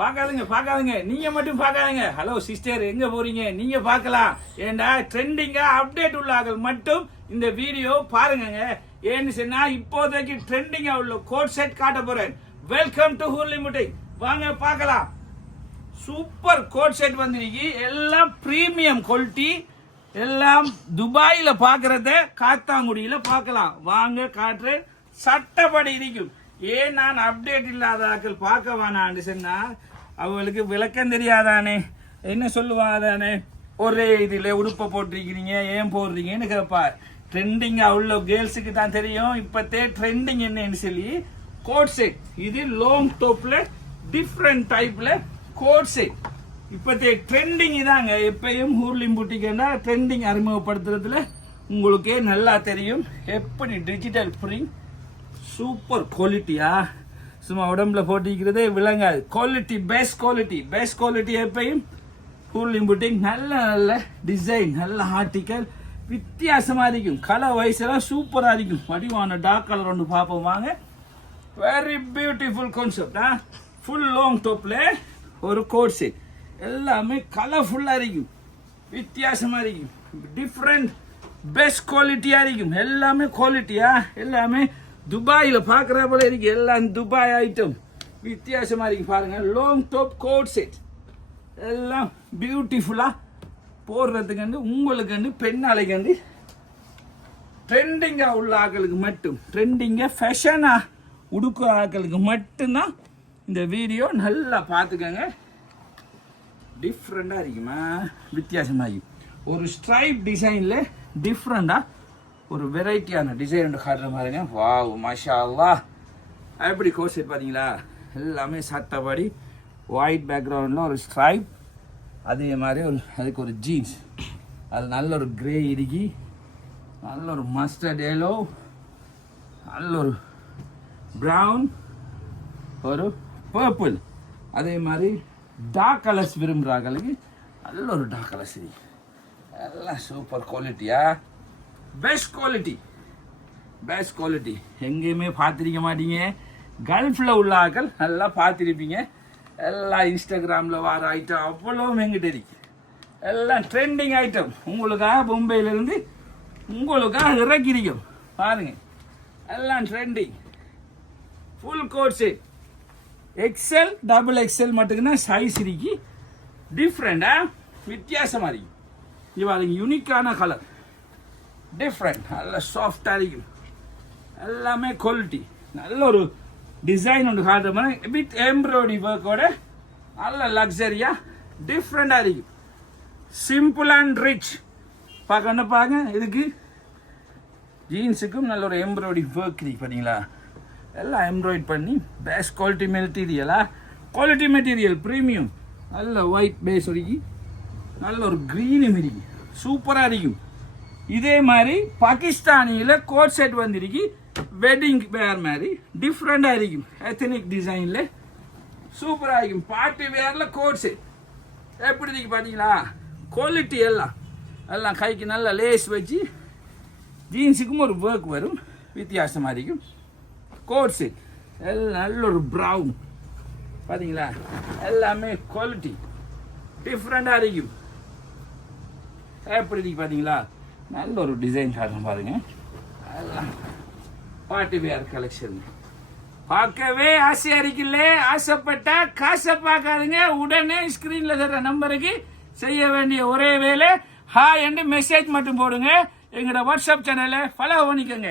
பார்க்காதுங்க பார்க்காதுங்க. நீங்கள் மட்டும் பார்க்காதுங்க. Hello sister எங்கே போகிறீங்க நீங்கள் பார்க்கலாம். ஏண்டா ட்ரெண்டிங்காக அப்டேட் உள்ளாக்கள் மட்டும் இந்த வீடியோ பாருங்கங்க. ஏன்னு சொன்னால் இப்போதைக்கு ட்ரெண்டிங்காக உள்ள கோட் செட் காட்ட போகிறேன் வெல்கம் டு ஹூர்லி முட்டை வாங்க பார்க்கலாம். சூப்பர் கோட் செட் வந்துருக்கு. எல்லாம் ப்ரீமியம் குவாலிட்டி எல்லாம் துபாயில் பார்க்குறத காத்தாங்குடியில் பார்க்கலாம். வாங்க காட்டுறேன். சட்டப்படி இருக்கும் ஏன் நான் அப்டேட் இல்லாத ஆட்கள் பார்க்க வேணான்னு சொன்னா அவளுக்கு விளக்கம் தெரியாதானே? என்ன சொல்லுவாதானே? ஒரே இதில் உடுப்பை போட்டிருக்கிறீங்க ஏன் போடுறீங்கன்னு கேட்பார் ட்ரெண்டிங் அவ்வளோ கேர்ள்ஸுக்கு தான் தெரியும். இப்பத்தே ட்ரெண்டிங் என்னன்னு சொல்லி கோட் செட் இது லாங் டோப்பில் டிஃப்ரெண்ட் டைப்பில் கோட் செட் இப்போத்தே ட்ரெண்டிங் இதாங்க. எப்பயும் ஹூர்லிம் பூட்டிக்கன்னா ட்ரெண்டிங் அறிமுகப்படுத்துறதுல உங்களுக்கே நல்லா தெரியும். எப்படி டிஜிட்டல் பிரிண்ட் சூப்பர் குவாலிட்டியா? சும்மா உடம்புல போட்டிக்கிறதே விளங்காது. Quality best quality best quality எப்பையும் ஹூர்லிம் புட்டிங் நல்ல நல்ல டிசைன் நல்ல ஆர்டிக்கல் வித்தியாசமாக இருக்கும். கலர் வயசெல்லாம் சூப்பராக இருக்கும். வடிவான டார்க் கலர் ஒன்று பார்ப்போம் வாங்க. வெரி பியூட்டிஃபுல் கான்செப்ட் ஆ? ஃபுல் லாங் டோப்பில் ஒரு கோட் செட் எல்லாமே கலர்ஃபுல்லாக இருக்கும். வித்தியாசமாக இருக்கும். டிஃப்ரெண்ட் பெஸ்ட் குவாலிட்டியாக இருக்கும். எல்லாமே குவாலிட்டியாக எல்லாமே துபாயில் பார்க்குற போல இருக்கு. எல்லாம் துபாய் ஐட்டம் வித்தியாசமாக இருக்கு பாருங்கள் லாங் டாப் கோட் செட் எல்லாம் பியூட்டிஃபுல்லாக போடுறதுக்கு உங்களுக்கு பெண்ணாலைக்கு ட்ரெண்டிங்காக உள்ள ஆக்களுக்கு மட்டும் ட்ரெண்டிங்காக ஃபேஷனாக உடுக்குற ஆக்களுக்கு மட்டும்தான் இந்த வீடியோ நல்லா பார்த்துக்கோங்க. டிஃப்ரெண்ட்டாக இருக்குமா? வித்தியாசமாக இருக்கும் ஒரு ஸ்ட்ரைப் டிசைனில் டிஃப்ரெண்ட்டாக ஒரு வெரைட்டியான டிசைன் காட்டுற மாதிரிங்க. வாவ் மாஷா அல்லா எப்படி கோர்ஸ் பார்த்தீங்களா? எல்லாமே சட்டப்படி ஒயிட் பேக்ரவுண்டில் ஒரு ஸ்ட்ரைப் அதே மாதிரி ஒரு அதுக்கு ஒரு ஜீன்ஸ் அது நல்ல ஒரு கிரே இறுகி நல்ல ஒரு மஸ்டர்ட் எல்லோ நல்ல ஒரு ப்ரௌன் ஒரு பர்பிள் அதே மாதிரி டார்க் கலர்ஸ் விரும்புகிறாங்களுக்கு நல்ல ஒரு டார்க் கலர்ஸ் எல்லாம் சூப்பர் குவாலிட்டியாக பெஸ்ட் குவாலிட்டி பெஸ்ட் குவாலிட்டி எங்கேயுமே பார்த்துருக்க மாட்டீங்க. கல்ஃபில் உள்ள ஆக்கள் நல்லா பார்த்துருப்பீங்க. எல்லாம் இன்ஸ்டாகிராமில் வர ஐட்டம் அவ்வளவும் எங்கிட்ட இருக்கு. எல்லாம் ட்ரெண்டிங் ஐட்டம் உங்களுக்காக மும்பையிலேருந்து உங்களுக்காக இறக்கிருக்கும் பாருங்க. எல்லாம் trending full coat set XL double XL மட்டும்தான் சைஸ் இருக்கு டிஃப்ரெண்டா வித்தியாசமாக இருக்கும் இது பாருங்க யூனிக்கான கலர் டிஃப்ரெண்ட் நல்ல சாஃப்டாக இருக்கும். எல்லாமே குவாலிட்டி நல்ல ஒரு டிசைன் ஒன்று காட்டுற மாதிரி வித் எம்ப்ராய்டரி ஒர்க்கோட நல்ல லக்ஸரியாக டிஃப்ரெண்டாக இருக்கும். சிம்பிள் அண்ட் ரிச் பார்க்க பாருங்க இதுக்கு ஜீன்ஸுக்கும் நல்ல ஒரு எம்ப்ராய்டரி ஒர்க் இருக்கு பார்த்தீங்களா? எல்லாம் எம்ப்ராய்ட் பண்ணி பெஸ்ட் குவாலிட்டி மெட்டீரியலா குவாலிட்டி மெட்டீரியல் ப்ரீமியம் நல்ல ஒயிட் பேஸ் இருக்கு நல்ல ஒரு க்ரீனும் இருக்கு. சூப்பராக இருக்கும். இதே மாதிரி பாகிஸ்தானியில் கோட் செட் வந்திருக்கு. வெட்டிங் வேர் மாதிரி. டிஃப்ரெண்டாக இருக்கும். எத்தனிக் டிசைனில் சூப்பராக இருக்கும். பார்ட்டி வேரில் கோட் செட் எப்படி இருக்கு பார்த்தீங்களா குவாலிட்டி எல்லாம். எல்லாம் கைக்கு நல்லா லேஸ் வச்சு ஜீன்ஸுக்கும் ஒரு ஒர்க் வரும். வித்தியாசமாக இருக்கும். கோட் செட் எல்லாம் நல்ல ஒரு ப்ரௌன் பார்த்தீங்களா எல்லாமே குவாலிட்டி டிஃப்ரெண்டாக இருக்கும். எப்படி இருக்கு பார்த்தீங்களா நல்ல ஒரு டிசைன் காட்டுறேன் பாருங்க. அதெல்லாம் பார்ட்டி வேர் கலெக்ஷன் பார்க்கவே ஆசையா இருக்குல்ல? ஆசைப்பட்டா காசை பார்க்காதுங்க. உடனே ஸ்கிரீன்ல தர்ற நம்பருக்கு செய்ய வேண்டிய ஒரே வேலை. ஹாய் என்று மெசேஜ் மட்டும் போடுங்க. எங்களோட வாட்ஸ்அப் சேனலை ஃபாலோ பண்ணிக்கோங்க.